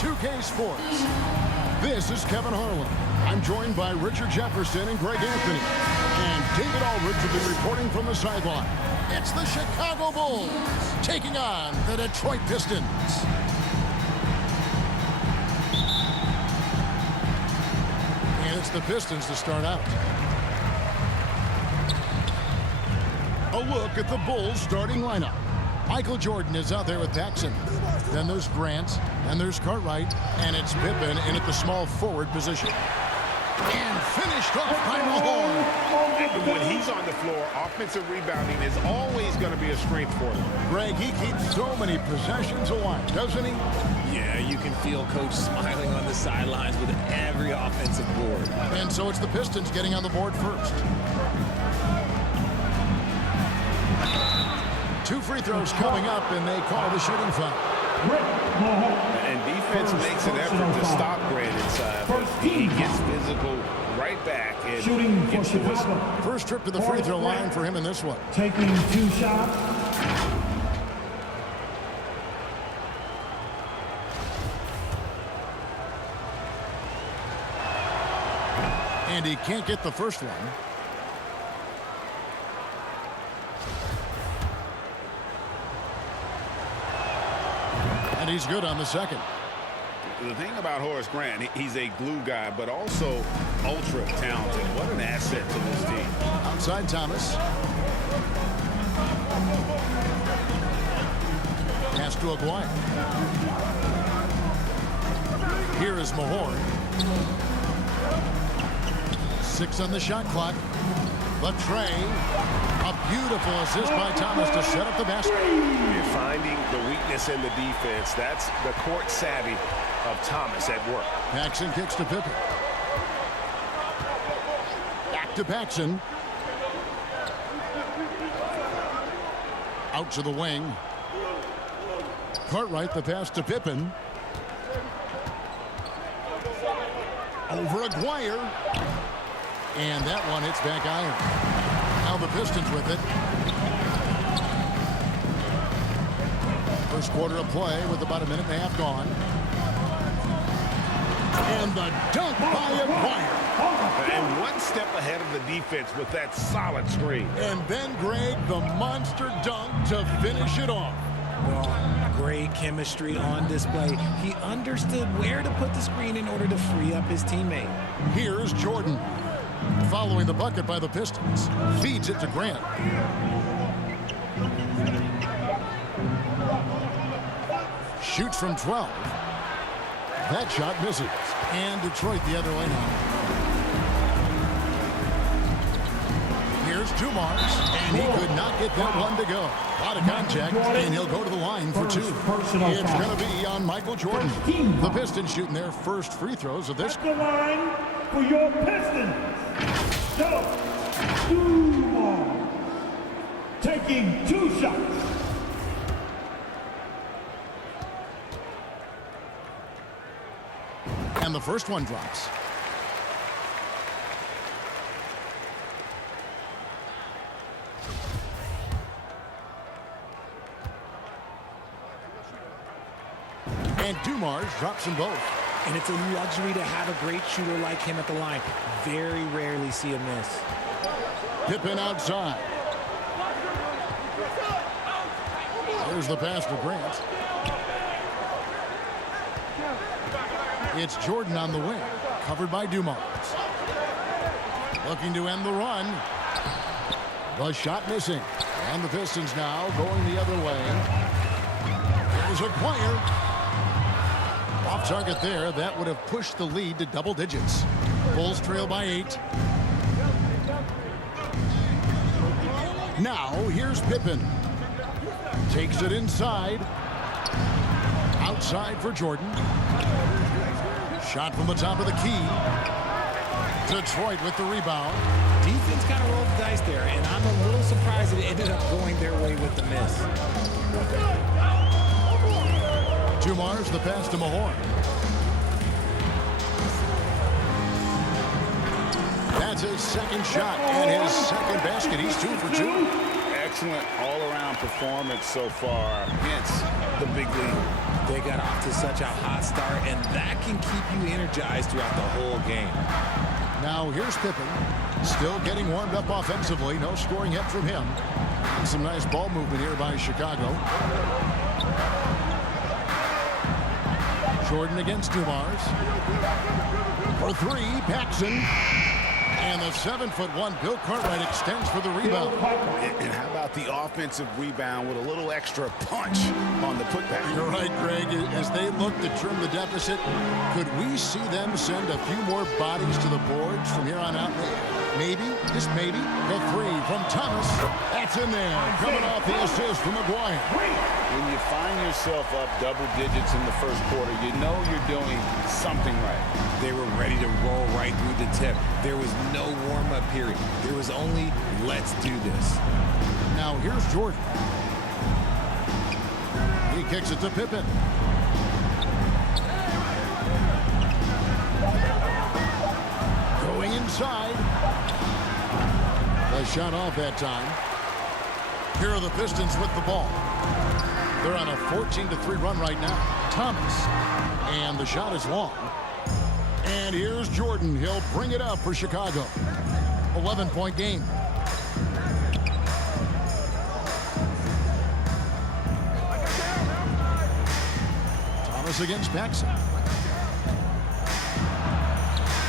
2K Sports. This is Kevin Harlan. I'm joined by Richard Jefferson and Greg Anthony. And David Aldridge will be reporting from the sideline. It's the Chicago Bulls taking on the Detroit Pistons. And it's the Pistons to start out. A look at the Bulls starting lineup. Michael Jordan is out there with Paxson. Then there's Grant, and there's Cartwright, and it's Pippen in at the small forward position. And finished off by Mahorn. When he's on the floor, offensive rebounding is always going to be a strength for him. Greg, he keeps so many possessions alive, doesn't he? Yeah, you can feel Coach smiling on the sidelines with every offensive board. And so it's the Pistons getting on the board first. 2 free throws coming up, and they call the shooting foul. And defense makes an effort to stop Grant inside, but he gets physical right back and gets the whistle. First trip to the free throw line for him in this one. Taking 2 shots. And he can't get the first one. And he's good on the second. The thing about Horace Grant, he's a glue guy, but also ultra talented. What an asset to this team. Outside Thomas. Pass to Aguirre. Here is Mahorn. 6 on the shot clock. Latrey. A beautiful assist by Thomas to set up the basket. You're finding the weakness in the defense. That's the court savvy of Thomas at work. Paxson kicks to Pippen. Back to Paxson. Out to the wing. Cartwright, the pass to Pippen. Over Aguirre. And that one hits back iron. Now the Pistons with it. First quarter of play with about a minute and a half gone. And the dunk by Aguirre. And one step ahead of the defense with that solid screen. And then, Greg, the monster dunk to finish it off. Well, great chemistry on display. He understood where to put the screen in order to free up his teammate. Here's Jordan. Following the bucket by the Pistons. Feeds it to Grant. Shoots from 12. That shot misses. And Detroit the other way now. Here's Dumars. And he could not get that one to go. A lot of contact. And he'll go to the line for 2. It's going to be on Michael Jordan. The Pistons shooting their first free throws of this. At the line for your Pistons. Dumars. Taking 2 shots. And the first one drops. And Dumars drops them both. And it's a luxury to have a great shooter like him at the line. Very rarely see a miss. Pippen outside. There's the pass to Grant. It's Jordan on the wing, covered by Dumars. Looking to end the run. The shot missing. And the Pistons now going the other way. There's Aguirre. Off target there. That would have pushed the lead to double digits. Bulls trail by 8. Now here's Pippen. Takes it inside. Outside for Jordan. Shot from the top of the key. Detroit with the rebound. Defense kind of rolled the dice there, and I'm a little surprised it ended up going their way with the miss. Dumars, the pass to Mahorn. That's his second shot and his second basket. He's 2 for 2. Excellent all-around performance so far against the big league. They got off to such a hot start, and that can keep you energized throughout the whole game. Now here's Pippen, still getting warmed up offensively. No scoring hit from him. And some nice ball movement here by Chicago. Jordan against Dumars. For three, Paxson. And the 7'1" Bill Cartwright extends for the rebound. And how about the offensive rebound with a little extra punch on the putback? You're right, Greg. As they look to trim the deficit, could we see them send a few more bodies to the boards from here on out? Maybe, just maybe. The three from Thomas. That's in there. Coming off the assist from McGuire. When you find yourself up double digits in the first quarter, you know you're doing something right. They were ready to roll right through the tip. There was no warm-up period. There was only, let's do this. Now here's Jordan. He kicks it to Pippen. Going inside. The shot off that time. Here are the Pistons with the ball. They're on a 14-3 run right now. Thomas. And the shot is long. And here's Jordan. He'll bring it up for Chicago. 11-point game. Thomas against Paxson.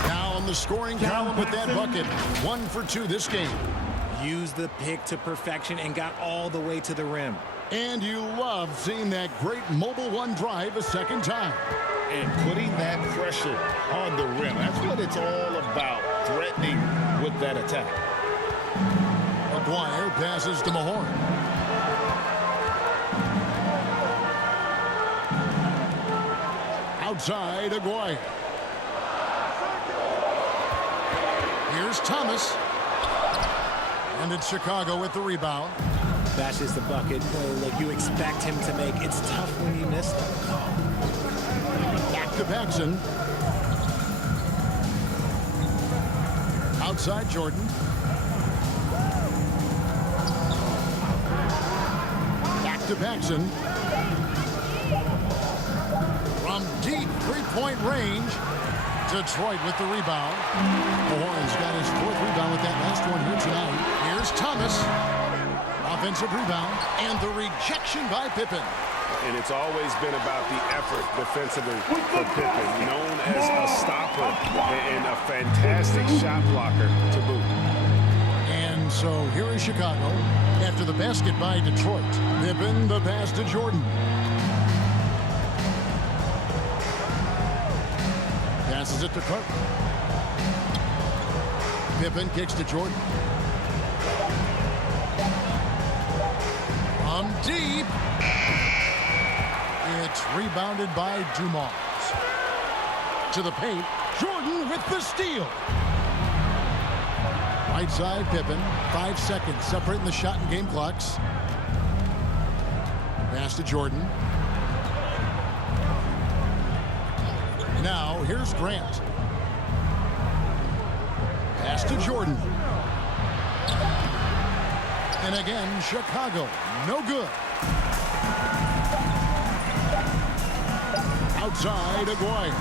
Now on the scoring column with that bucket. 1 for 2 this game. Used the pick to perfection and got all the way to the rim. And you love seeing that great mobile one drive a second time. And putting that pressure on the rim. That's what it's all about, threatening with that attack. McGuire passes to Mahorn. Outside, Aguirre. Here's Thomas. And it's Chicago with the rebound. That's just the bucket look you expect him to make. It's tough when you miss them. Back to Paxson. Outside Jordan. Back to Paxson. From deep three-point range. Detroit with the rebound. Mahorn's got his 4th rebound with that last one here tonight. Here's Thomas. Offensive rebound. And the rejection by Pippen. And it's always been about the effort defensively for Pippen, known as a stopper and a fantastic shot blocker to boot. And so here is Chicago. After the basket by Detroit, Pippen the pass to Jordan. Passes it to Clark. Pippen kicks to Jordan. From deep. It's rebounded by Dumars. To the paint. Jordan with the steal. Right side, Pippen. 5 seconds separating the shot and game clocks. Pass to Jordan. Now, here's Grant. Pass to Jordan. And again, Chicago. No good. Outside, Aguirre.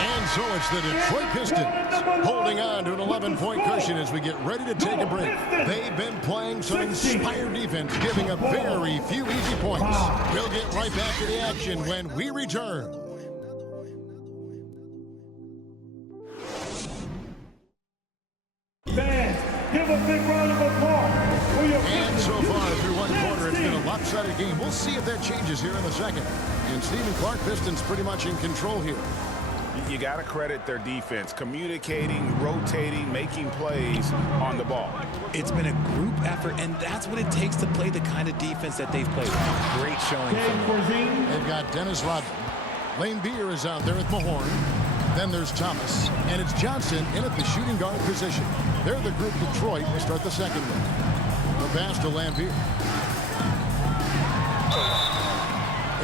And so it's the Detroit Pistons holding on to an 11-point cushion as we get ready to take a break. They've been playing some inspired defense, giving up very few easy points. We'll get right back to the action when we return. Give a big round of applause for your And so far through one quarter, it's been a lopsided game. We'll see if that changes here in the second. And Stephen Clark, Pistons pretty much in control here. You got to credit their defense, communicating, rotating, making plays on the ball. It's been a group effort, and that's what it takes to play the kind of defense that they've played. Great showing from them. They've got Dennis Rodman. Lane Beer is out there with Mahorn. Then there's Thomas, and it's Johnson in at the shooting guard position. They're the group Detroit will start the second one. The pass to Lambeer.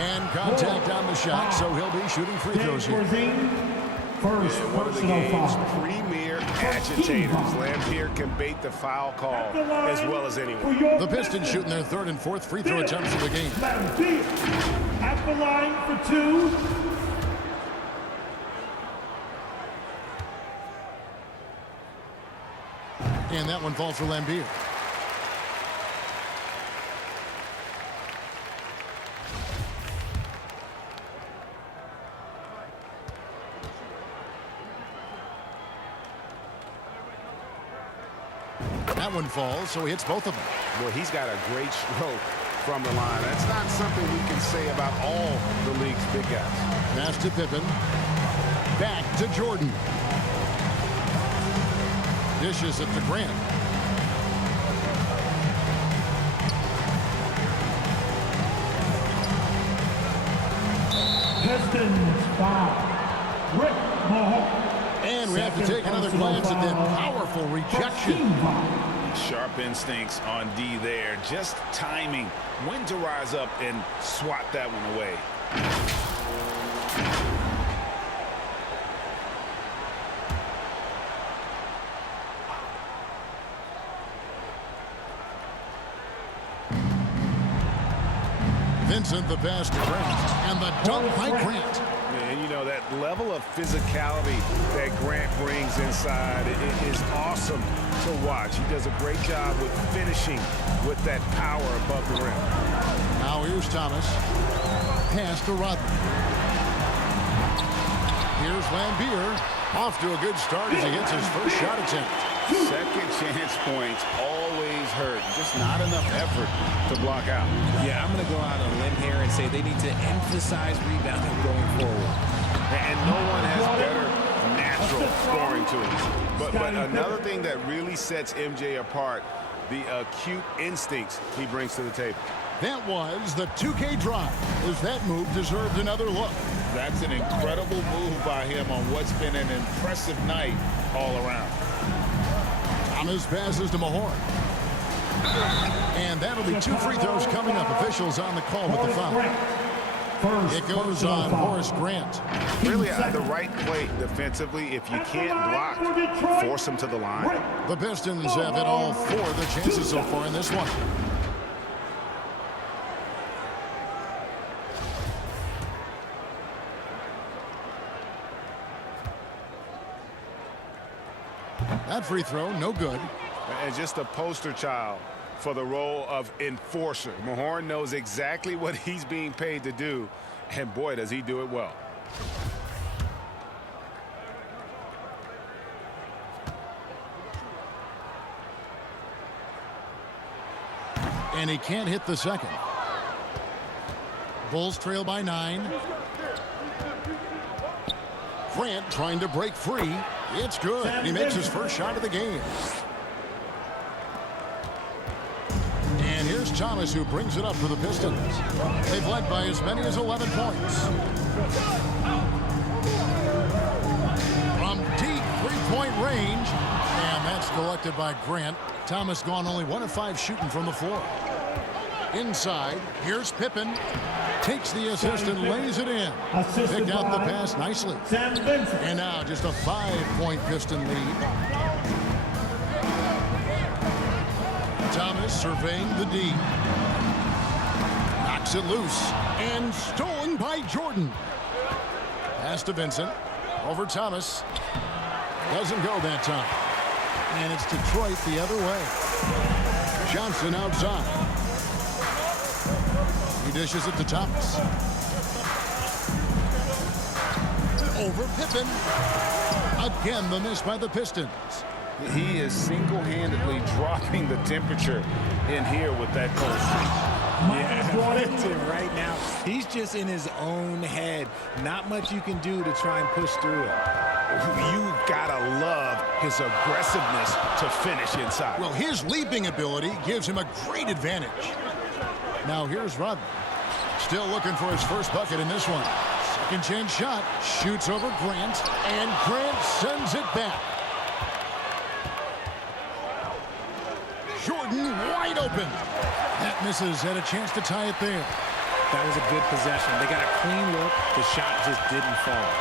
And contact on the shot, so he'll be shooting free throws here. First One of the personal game's foul. premier agitators. Lampier can bait the foul call as well as anyone. The Pistons shooting their third and fourth free throw attempts of the game. At the line for 2. And that one falls for Lambier. That one falls, so he hits both of them. Well, he's got a great stroke from the line. That's not something we can say about all the league's big guys. Pass to Pippen. Back to Jordan. Dishes it to Grant. Pistons foul. Rick Mahal. And we have to take another glance at that powerful rejection. Sharp instincts on D there. Just timing when to rise up and swat that one away. Vincent the pass to Grant. And the dunk by Grant. And you know, that level of physicality that Grant brings inside is awesome to watch. He does a great job with finishing with that power above the rim. Now here's Thomas. Pass to Rodman. Here's Lambier. Off to a good start as he hits his first shot attempt. Second chance points always hurt. Just not enough effort to block out. Yeah, I'm going to go out on a limb here and say they need to emphasize rebounding going forward. And no one has better natural scoring tools. But another thing that really sets MJ apart, the acute instincts he brings to the table. That was the 2K drive, as that move deserved another look. That's an incredible move by him on what's been an impressive night all around. Thomas passes to Mahorn. And that'll be 2 free throws coming up. Officials on the call with the foul. It goes on Horace Grant. Really the right play defensively. If you can't block, force him to the line. The Pistons have hit all 4 of their chances so far in this one. That free throw, no good. And just a poster child for the role of enforcer. Mahorn knows exactly what he's being paid to do, and boy, does he do it well. And he can't hit the second. Bulls trail by 9. Grant trying to break free. It's good. He makes his first shot of the game. And here's Thomas, who brings it up for the Pistons. They've led by as many as 11 points. From deep three-point range. And that's collected by Grant. Thomas gone only 1 of 5 shooting from the floor. Inside, here's Pippen. Takes the assist and lays it in. Picked out the pass nicely. And now just a 5-point Piston lead. Thomas surveying the D. Knocks it loose. And stolen by Jordan. Pass to Vincent. Over Thomas. Doesn't go that time. And it's Detroit the other way. Johnson outside. He dishes it to Thomas. Over Pippen. Again, the miss by the Pistons. He is single-handedly dropping the temperature in here with that cold streak. Yeah, that's it right now. He's just in his own head. Not much you can do to try and push through it. You've got to love his aggressiveness to finish inside. Well, his leaping ability gives him a great advantage. Now here's Rodman. Still looking for his first bucket in this one. Second chance shot. Shoots over Grant. And Grant sends it back. Jordan wide open. That misses. Had a chance to tie it there. That was a good possession. They got a clean look. The shot just didn't fall.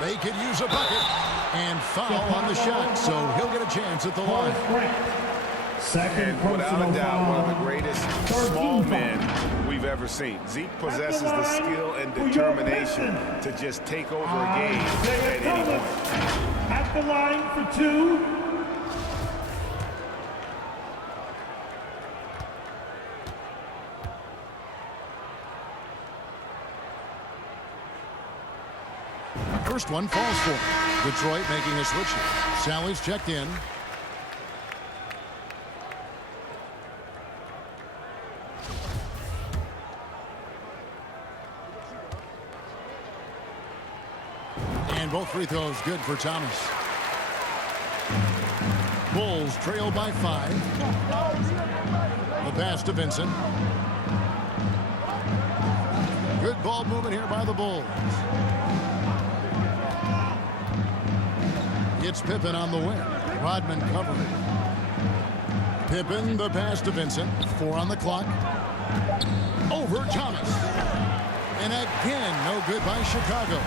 They could use a bucket. And foul on the shot, so he'll get a chance at the line. Second And without a doubt, one of the foul. greatest small men we've ever seen. Zeke possesses the skill and determination to just take over a game at any point. At the line for 2. First one falls for him. Detroit making a switch here. Sally's checked in. And both free throws good for Thomas. Bulls trail by 5. The pass to Vincent. Good ball movement here by the Bulls. It's Pippen on the wing. Rodman covering. Pippen, the pass to Vincent. 4 on the clock. Over Thomas. And again, no good by Chicago.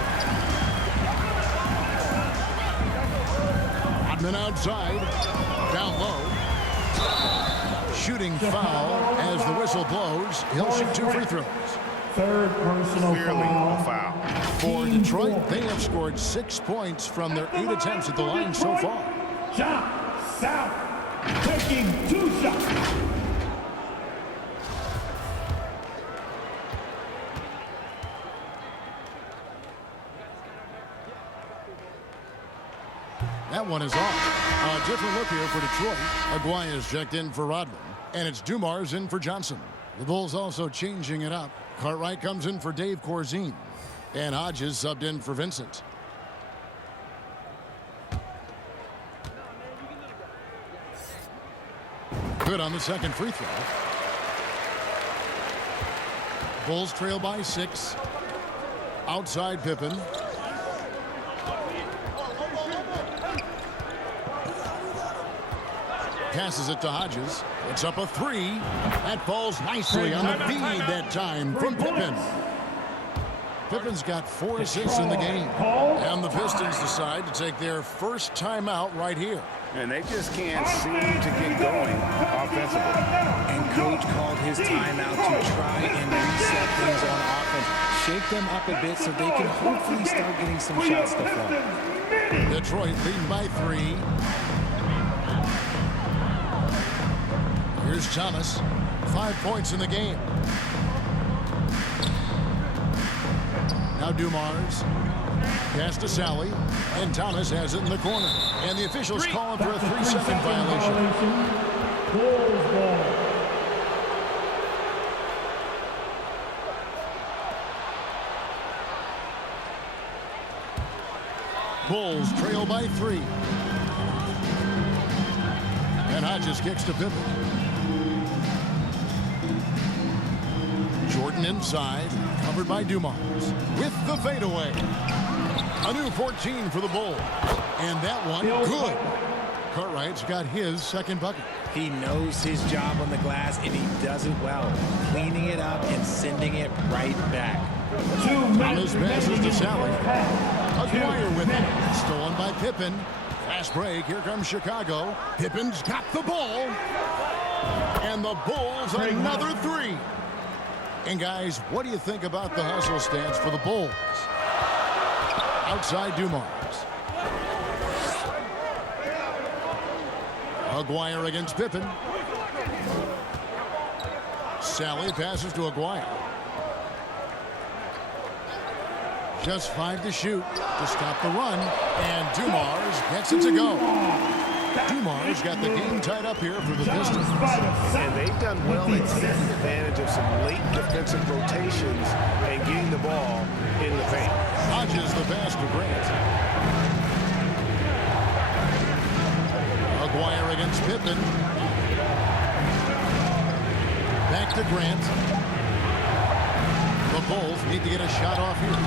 Rodman outside. Down low. Shooting foul as the whistle blows. He'll shoot 2 free throws. Third personal Clearly a foul. For Detroit, they have scored 6 points from their 8 attempts at the line so far. John South taking 2 shots. That one is off. A different look here for Detroit. Aguaya's checked in for Rodman. And it's Dumars in for Johnson. The Bulls also changing it up. Cartwright comes in for Dave Corzine. And Hodges subbed in for Vincent. Good on the second free throw. Bulls trail by 6. Outside Pippen. Passes it to Hodges. It's up a 3. That falls nicely on the feed that time from Pippen. Pippen's got 4 assists in the game. And the Pistons decide to take their first timeout right here. And they just can't seem to get going offensively. And coach called his timeout to try and reset things on offense. Shake them up a bit so they can hopefully start getting some shots to fall. Detroit leading by 3. Here's Thomas. 5 points in the game. Now Dumars. Pass to Sally. And Thomas has it in the corner. And the officials call him for a 3-second violation. Bulls ball. Bulls trail by 3. And Hodges kicks to Pippen. Jordan inside, covered by Dumars. With the fadeaway. A new 14 for the Bulls. And that one, good. Cartwright's got his second bucket. He knows his job on the glass, and he does it well. Cleaning it up and sending it right back. Thomas passes to Sally. Aguirre with it. Stolen by Pippen. Fast break. Here comes Chicago. Pippen's got the ball. And the Bulls another 3. And guys, what do you think about the hustle stance for the Bulls? Outside Dumars. Aguirre against Pippen. Sally passes to Aguirre. Just 5 to shoot to stop the run. And Dumars gets it to go. Dumars got the game tied up here for the Pistons. And they've done well at taking advantage of some late defensive rotations and getting the ball in the paint. Hodges the pass to Grant. Aguirre against Pippen. Back to Grant. The Bulls need to get a shot off here.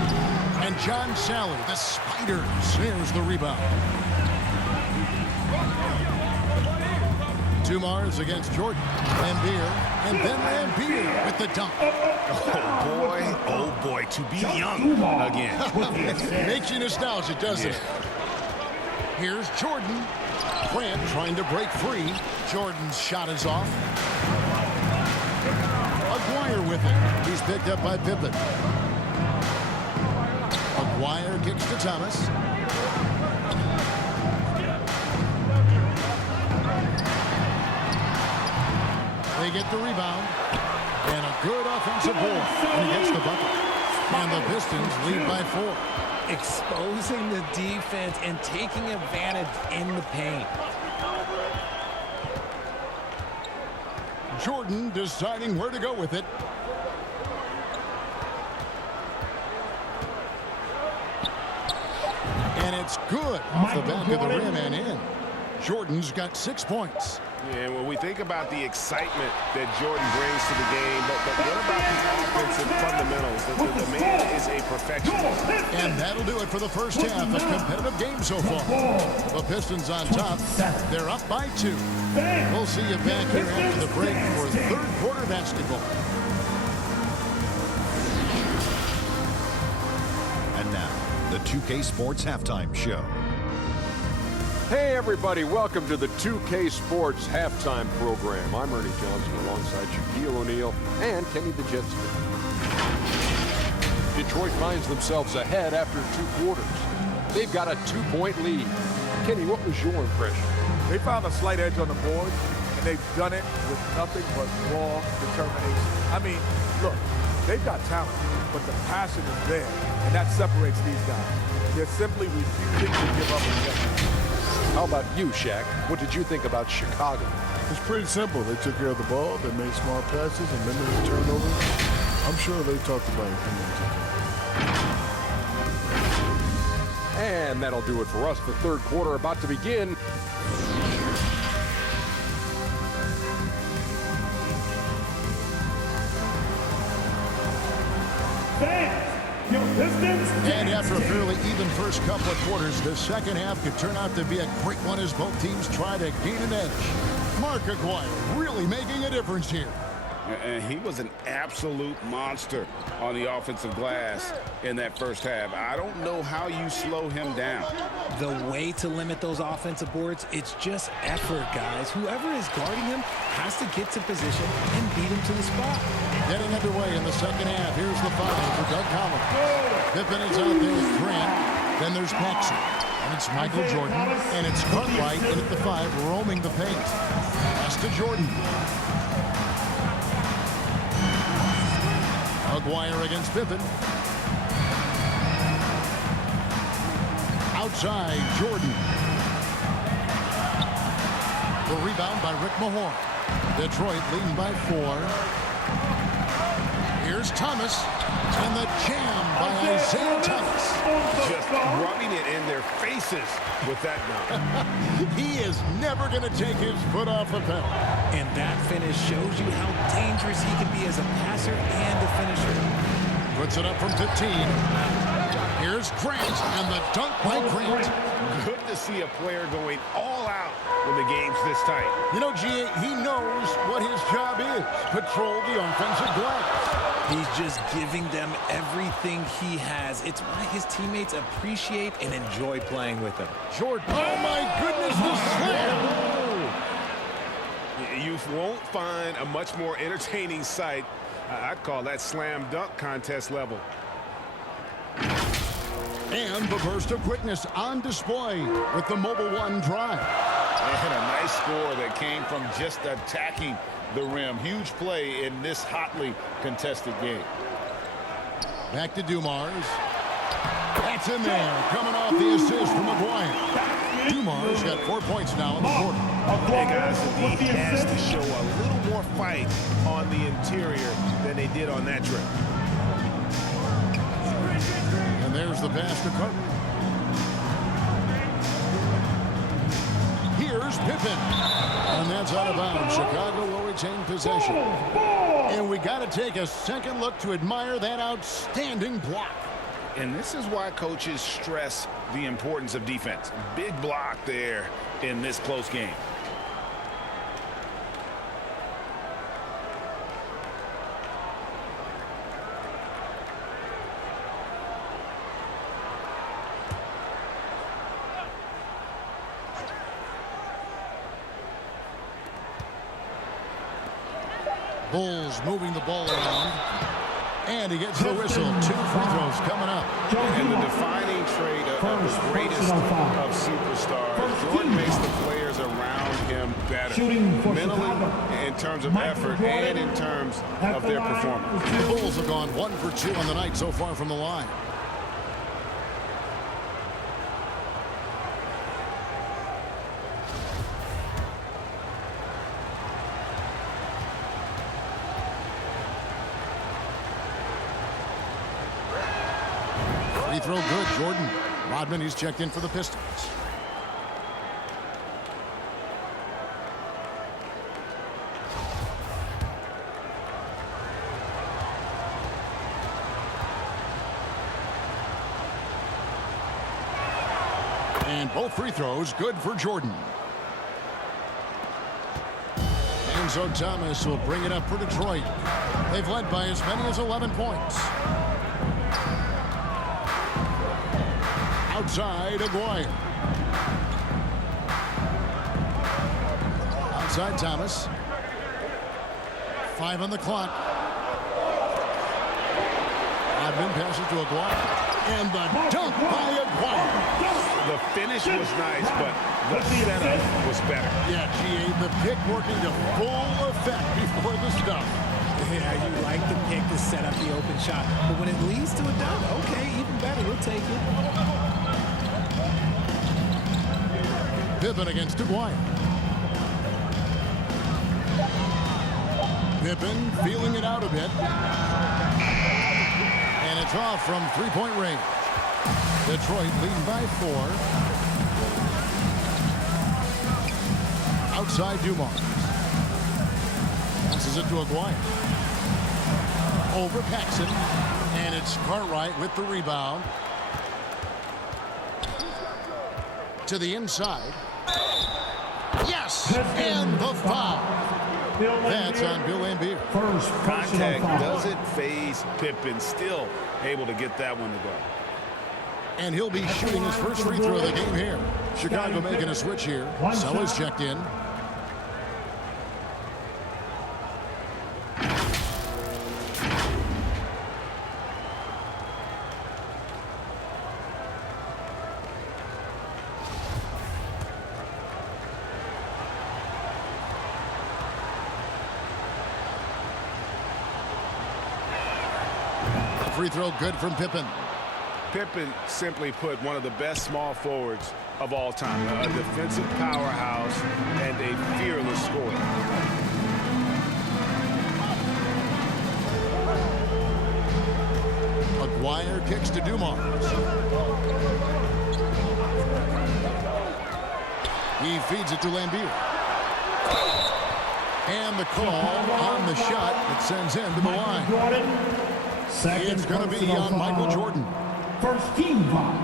And John Sally, the spider, snares the rebound. To Dumars against Jordan. Lambeer, and then Lambeer with the dunk. Oh boy, to be young again. Makes you nostalgic, doesn't it? Here's Jordan. Grant trying to break free. Jordan's shot is off. Aguirre with it. He's picked up by Pippen. Aguirre kicks to Thomas. They get the rebound. And a good offensive board. And he gets the bucket. And the Pistons lead by 4. Exposing the defense and taking advantage in the paint. Jordan deciding where to go with it. And it's good off the back of the rim and in. Jordan's got 6 points. Yeah, when we think about the excitement that Jordan brings to the game, but what about the offensive fundamentals? The man is a perfectionist. And that'll do it for the first half. A competitive game so far. The Pistons on top. They're up by 2. We'll see you back here after the break for third quarter basketball. And now, the 2K Sports Halftime Show. Hey everybody, welcome to the 2K Sports Halftime Program. I'm Ernie Johnson alongside Shaquille O'Neal and Kenny the Jet Smith. Detroit finds themselves ahead after 2 quarters. They've got a 2-point lead. Kenny, what was your impression? They found a slight edge on the board, and they've done it with nothing but raw determination. I mean, look, they've got talent, but the passion is there, and that separates these guys. They're simply refusing to give up a game. How about you, Shaq? What did you think about Chicago? It's pretty simple. They took care of the ball, they made smart passes, and limited turnovers. I'm sure they talked about it. And that'll do it for us. The third quarter about to begin. And after a fairly even first couple of quarters, the second half could turn out to be a great one as both teams try to gain an edge. Mark Aguirre really making a difference here. And he was an absolute monster on the offensive glass in that first half. I don't know how you slow him down. The way to limit those offensive boards, it's just effort, guys. Whoever is guarding him has to get to position and beat him to the spot. Getting underway in the second half. Here's the foul for Doug Collins. Pippen is out there with Grant. Then there's Paxson. And it's Michael Jordan. And it's Cartwright in at the 5, roaming the paint. Pass to Jordan. Aguirre against Pippen. Outside, Jordan. The rebound by Rick Mahorn. Detroit leading by 4. Here's Thomas. And the jam by Isaiah Thomas. Just rubbing it in their faces with that dunk. He is never going to take his foot off the pedal. And that finish shows you how dangerous he can be as a passer and a finisher. Puts it up from 15. Here's Grant, and the dunk by Grant. Good to see a player going all out when the game's this tight. You know, G.A., he knows what his job is. Patrol the offensive glass. He's just giving them everything he has. It's why his teammates appreciate and enjoy playing with him. Jordan, oh my goodness, the slam! You won't find a much more entertaining sight. I'd call that slam dunk contest level. And the burst of quickness on display with the Mobile One drive. And a nice score that came from just attacking the rim. Huge play in this hotly contested game. Back to Dumars. That's in there, coming off the assist from Aguirre. Dumars got 4 points now in the quarter. Hey guys, the Heat has to show a little more fight on the interior than they did on that trip. And there's the pass to Carter. Here's Pippen. And that's out of bounds. Chicago will retain possession. And we got to take a second look to admire that outstanding block. And this is why coaches stress the importance of defense. Big block there in this close game. Bulls moving the ball around. And he gets the whistle. 2 free throws coming up. And the defining trait of the greatest of superstars, Jordan makes the players around him better. Mentally, in terms of effort, and in terms of their performance. The Bulls have gone 1 for 2 on the night so far from the line. Free throw good, Jordan. Rodman, he's checked in for the Pistons. And both free throws good for Jordan. Enzo Thomas will bring it up for Detroit. They've led by as many as 11 points. Outside, Aguirre. Outside, Thomas. 5 on the clock. Rodman passes to Aguirre. And the dunk by Aguirre. The finish was nice, but the setup was better. Yeah, GA, the pick working to full effect before the stuff. Yeah, you like the pick to set up the open shot. But when it leads to a dunk, okay, even better. We'll take it. Pippen against Aguirre. Pippen feeling it out a bit. And it's off from three-point range. Detroit leading by 4. Outside Dumars. Passes it to Aguirre. Over Paxson. And it's Cartwright with the rebound. To the inside. Yes! And the foul. That's on Bill Laimbeer. Contact doesn't phase Pippen. Still able to get that one to go. And he'll be shooting his first free throw of the game here. Chicago making a switch here. Sellers checked in. Free throw good from Pippen. Pippen simply put one of the best small forwards of all time. A defensive powerhouse and a fearless scorer. Aguirre kicks to Dumars. He feeds it to Laimbeer. And the call on the shot that sends him to the line. It's going to be on Michael Jordan. First team foul.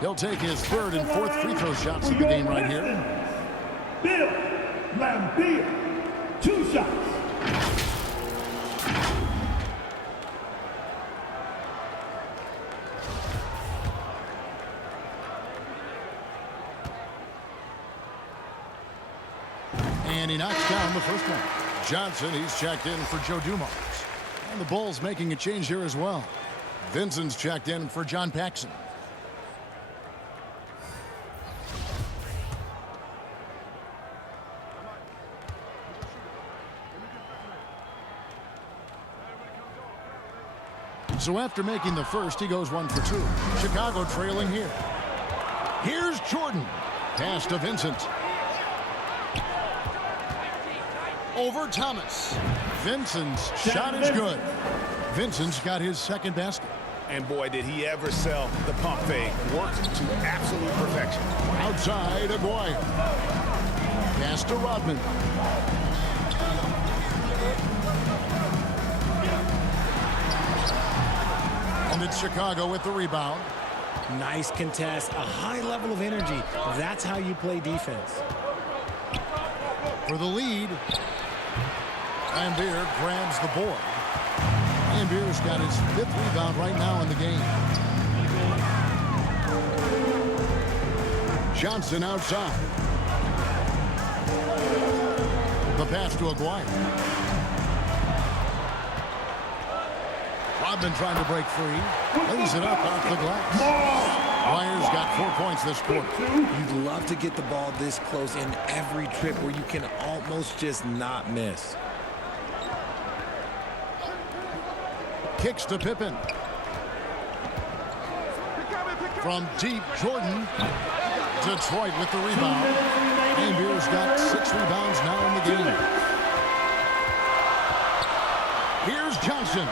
He'll take his 3rd and 4th free throw shots of the game right here. Bill Laimbeer, 2 shots. And he knocks down the first one. Johnson, he's checked in for Joe Dumars. And the Bulls making a change here as well. Vincent's checked in for John Paxson. So after making the first, he goes 1 for 2. Chicago trailing here. Here's Jordan. Pass to Vincent. Over Thomas. Vincent's shot is good. Vincent's got his 2nd basket. And boy, did he ever sell the pump fake. Worked to absolute perfection. Outside, Aguirre. Pass to Rodman. And it's Chicago with the rebound. Nice contest, a high level of energy. That's how you play defense. For the lead, Laimbeer grabs the board. Laimbeer's got his 5th rebound right now in the game. Johnson outside. The pass to Aguirre. Rodman trying to break free. Lays it up off the glass. Aguirre's got 4 points this quarter. You'd love to get the ball this close in every trip where you can almost just not miss. Kicks to Pippen. From deep, Jordan. Detroit with the rebound. Ambier's got 6 rebounds now in the game. Here's Johnson.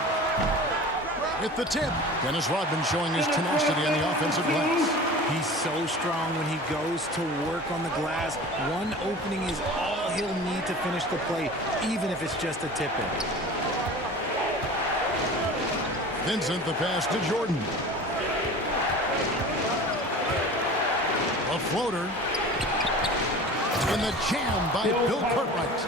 With the tip. Dennis Rodman showing his tenacity on the offensive glass. He's so strong when he goes to work on the glass. One opening is all he'll need to finish the play, even if it's just a tip-in. Vincent the pass to Jordan. A floater. And the jam by Bill Cartwright.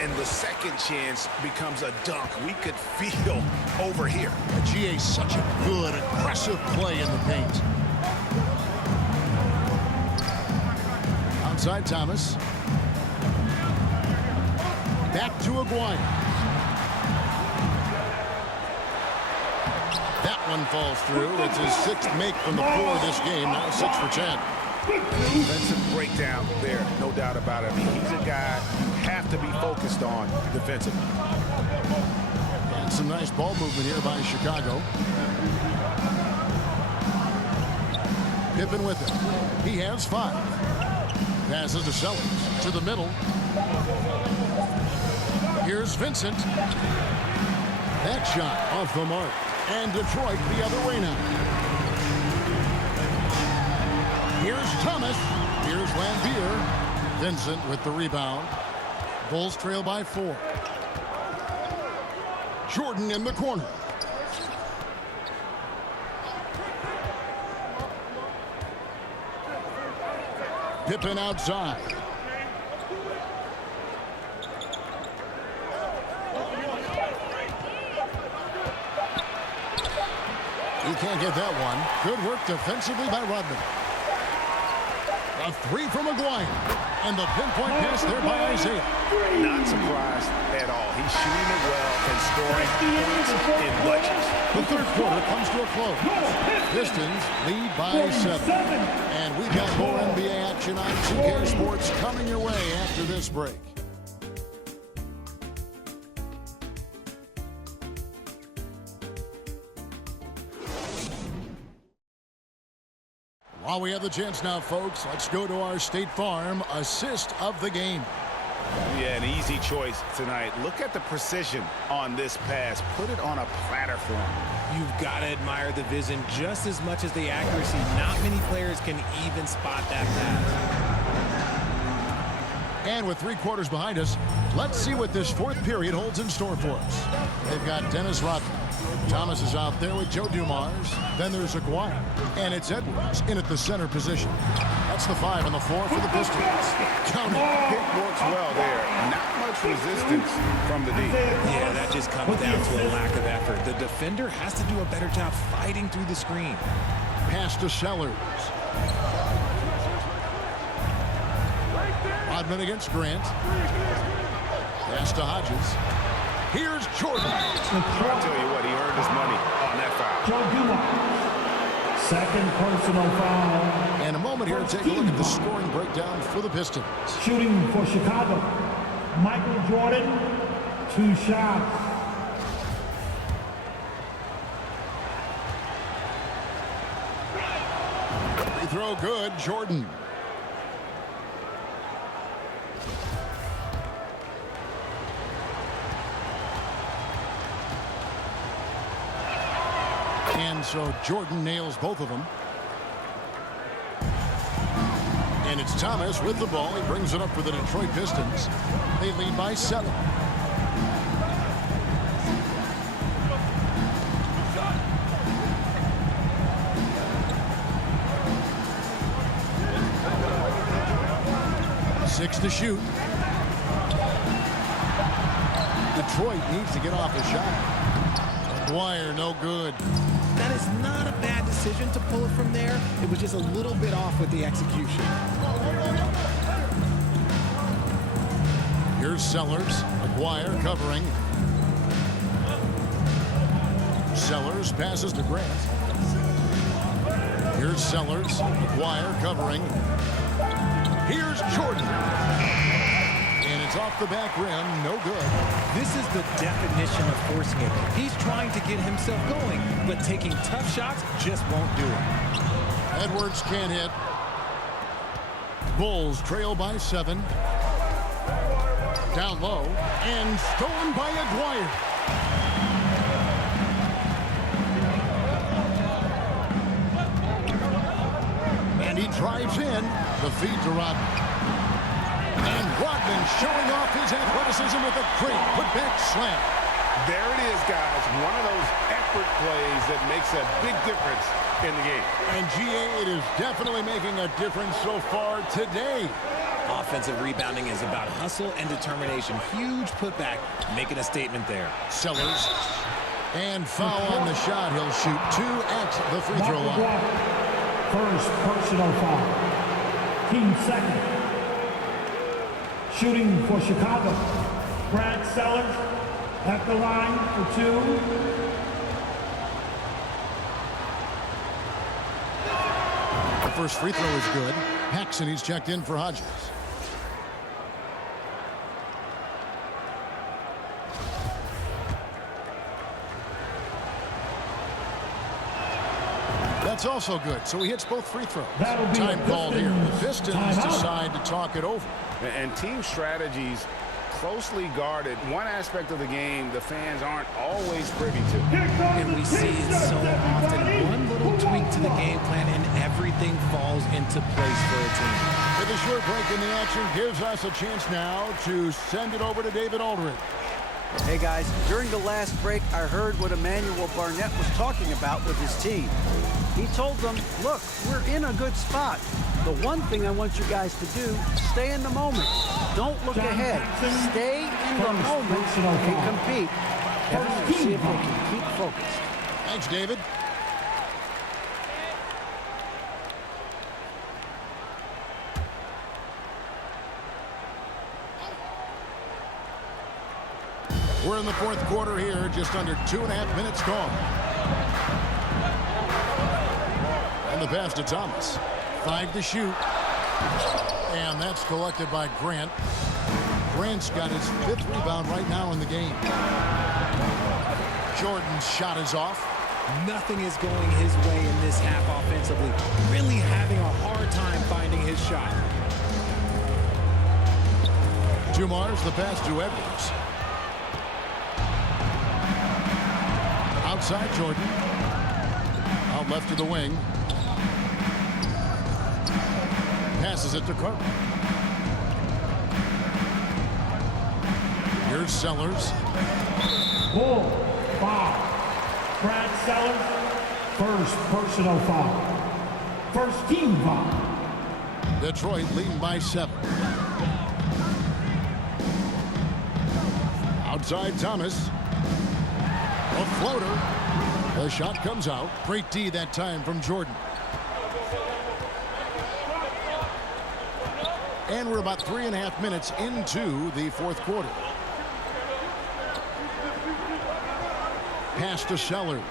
And the second chance becomes a dunk. We could feel over here. GA, such a good, aggressive play in the paint. Outside Thomas. Back to Aguirre. That one falls through. It's his 6th make from the floor this game. Now 6 for 10. Defensive breakdown there, no doubt about it. I mean, he's a guy you have to be focused on defensively. And some nice ball movement here by Chicago. Pippen with it. He has 5. Passes to Sellers. To the middle. Here's Vincent. That shot off the mark. And Detroit the other way now. Here's Thomas. Here's Lambier. Vincent with the rebound. Bulls trail by 4. Jordan in the corner. Pippen outside. He can't get that one. Good work defensively by Rodman. A 3 from Aguirre. And the pinpoint pass there by Isaiah. Not surprised at all. He's shooting it well and scoring points in bunches. The third quarter comes to a close. Pistons lead by 7. And we've got more NBA action on 2K Sports coming your way after this break. While we have the chance now, folks, let's go to our State Farm assist of the game. Yeah, an easy choice tonight. Look at the precision on this pass. Put it on a platter for him. You've got to admire the vision just as much as the accuracy. Not many players can even spot that pass. And with 3 quarters behind us, let's see what this 4th period holds in store for us. They've got Dennis Rodman. Thomas is out there with Joe Dumars. Then there's Aguirre. And it's Edwards in at the center position. That's the 5 on the floor for the Pistons. Count it. It works well there. Not much resistance from the D. Yeah, that just comes down to a lack of effort. The defender has to do a better job fighting through the screen. Pass to Sellers. Rodman against Grant. Pass to Hodges. Here's Jordan. I'll tell you what, he earned his money on that foul. Second personal foul. And a moment here to take a look at the scoring breakdown for the Pistons. Shooting for Chicago. Michael Jordan, 2 shots. Free throw good, Jordan. And so Jordan nails both of them. And it's Thomas with the ball. He brings it up for the Detroit Pistons. They lead by 7. Six to shoot. Detroit needs to get off a shot. Aguirre, no good. That is not a bad decision to pull it from there. It was just a little bit off with the execution. Here's Sellers. Aguirre covering. Sellers passes to Grant. Here's Sellers. McGuire covering. Here's Jordan. And it's off the back rim. No good. This is the definition of forcing it. He's trying to get himself going, but taking tough shots just won't do it. Edwards can't hit. Bulls trail by 7. Down low. And stolen by Aguirre. And he drives in. The feed to Rodman. And Rodman showing off his athleticism with a great putback slam. There it is, guys. One of those effort plays that makes a big difference in the game. And GA, it is definitely making a difference so far today. Offensive rebounding is about hustle and determination. Huge putback, making a statement there. Sellers. And foul on the shot. He'll shoot 2 at the free throw line. First personal foul. Team second. Shooting for Chicago. Brad Sellers at the line for 2. The first free throw is good. Paxson, he's checked in for Hodges. That's also good. So he hits both free throws. Time called here. The Pistons decide to talk it over. And team strategies closely guarded. One aspect of the game the fans aren't always privy to. And we see it so often. One little tweak to the game plan and everything falls into place for a team. With a short break in the action gives us a chance now to send it over to David Aldridge. Hey guys, during the last break, I heard what Emmanuel Barnett was talking about with his team. He told them, look, we're in a good spot. The one thing I want you guys to do, stay in the moment. Don't look ahead. Stay in the moment and compete. And see if they can keep focused. Thanks, David. We're in the fourth quarter here, just under 2.5 minutes gone. And the pass to Thomas. 5 to shoot. And that's collected by Grant. Grant's got his 5th rebound right now in the game. Jordan's shot is off. Nothing is going his way in this half offensively. Really having a hard time finding his shot. Dumars, the pass to Edwards. Outside Jordan. Out left to the wing. Passes it to Carter. Here's Sellers. Bull foul. Brad Sellers, first personal foul. First team foul. Detroit leading by 7. Outside Thomas. A floater. The shot comes out. Great D that time from Jordan. And we're about 3.5 minutes into the fourth quarter. Pass to Sellers.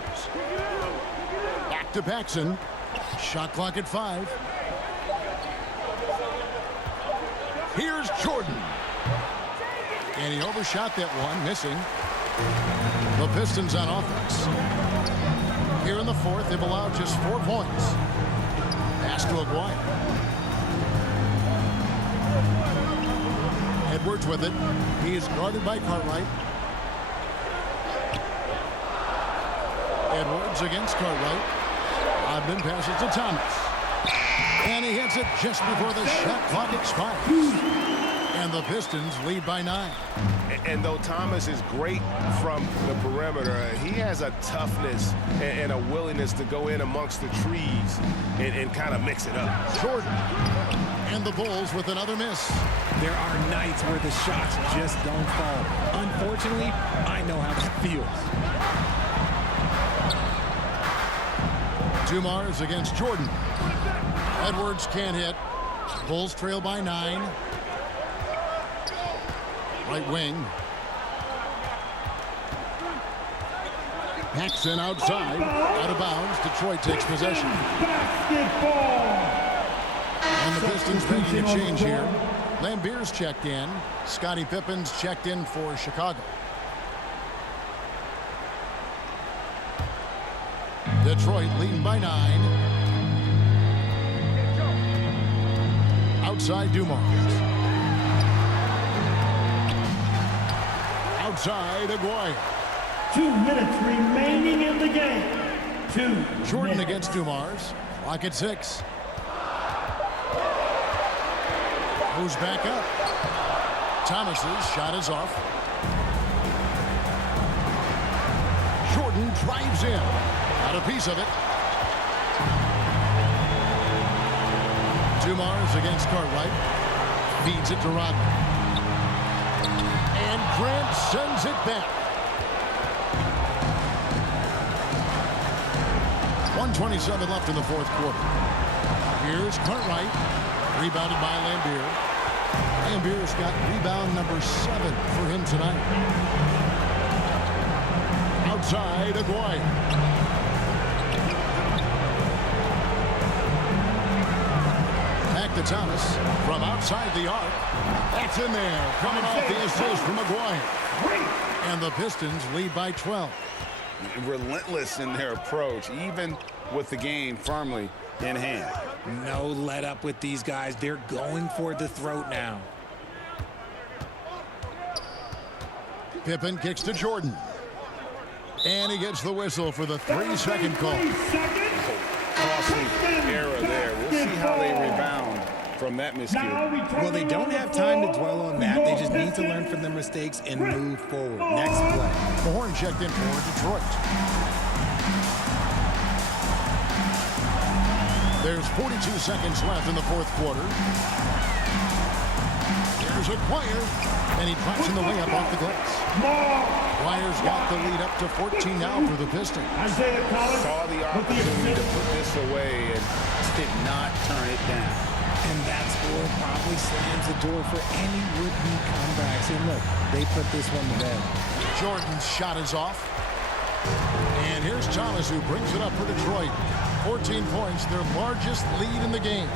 Back to Paxson. Shot clock at 5. Here's Jordan. And he overshot that one, missing. The Pistons on offense. Here in the fourth, they've allowed just 4 points. Pass to Aguirre. Edwards with it. He is guarded by Cartwright. Edwards against Cartwright. Rodman passes to Thomas. And he hits it just before the shot clock expires. And the Pistons lead by 9. And though Thomas is great from the perimeter, he has a toughness and a willingness to go in amongst the trees and kind of mix it up. Jordan. And the Bulls with another miss. There are nights where the shots just don't fall. Unfortunately, I know how that feels. Dumars against Jordan. Edwards can't hit. Bulls trail by 9. Right wing. Paxson outside, out of bounds. Detroit takes possession. And the Pistons making a change here. Lambier's checked in. Scottie Pippen's checked in for Chicago. Detroit leading by 9. Outside Dumars. Outside Aguirre. 2 minutes remaining in the game. Jordan against Dumars. Clock at 6. Goes back up. Thomas's shot is off. Jordan drives in. Got a piece of it. Dumars against Cartwright. Feeds it to Rodman. And Grant sends it back. 1:27 left in the fourth quarter. Here's Cartwright. Rebounded by Lambier. Lambier's got rebound number 7 for him tonight. Outside Aguirre. Back to Thomas from outside the arc. That's in there. Coming off the assist from Aguirre. And the Pistons lead by 12. Relentless in their approach, even with the game firmly in hand. No let up with these guys. They're going for the throat now. Pippen kicks to Jordan. And he gets the whistle for the 3-second call. Costly error there. We'll see how they rebound from that miscue. Well, they don't have time to dwell on that. They just need to learn from their mistakes and move forward. Next play. The Horn checked in for Detroit. There's 42 seconds left in the fourth quarter. There's Aguirre, and he drops in the layup off the glass. Aguirre's got the lead up to 14 now for the Pistons. Saw the opportunity to put this away and did not turn it down. And that score probably slams the door for any would-be comebacks. And look, they put this one to bed. Jordan's shot is off. And here's Thomas, who brings it up for Detroit. 14 points, their largest lead in the game.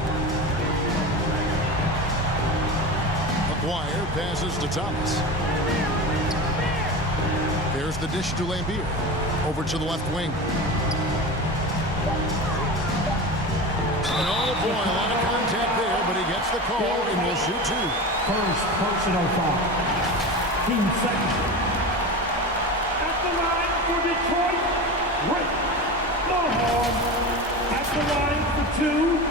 Aguirre passes to Thomas. There's the dish to Lambier. Over to the left wing. And oh boy, a lot of contact there, but he gets the call and will shoot 2. First personal foul. Team second. At the line for Detroit, Rick Mahone. At the line for 2.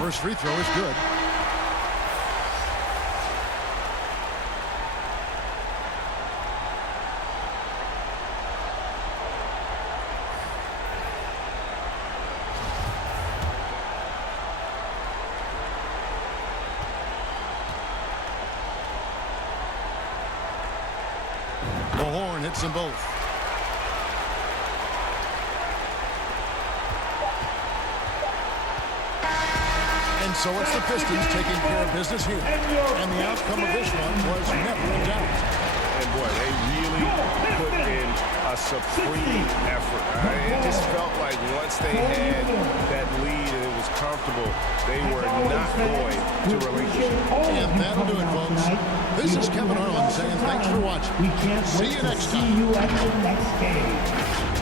First free throw is good. The horn hits them both. And so it's the Pistons taking care of business here. And the outcome of this one was never in doubt. And boy, they really put in a supreme effort. It just felt like once they had that lead and it was comfortable, they were not going to relinquish it. And that'll do it, folks. This is Kevin Harlan saying thanks for watching. We can't See you next time. See you at the next game.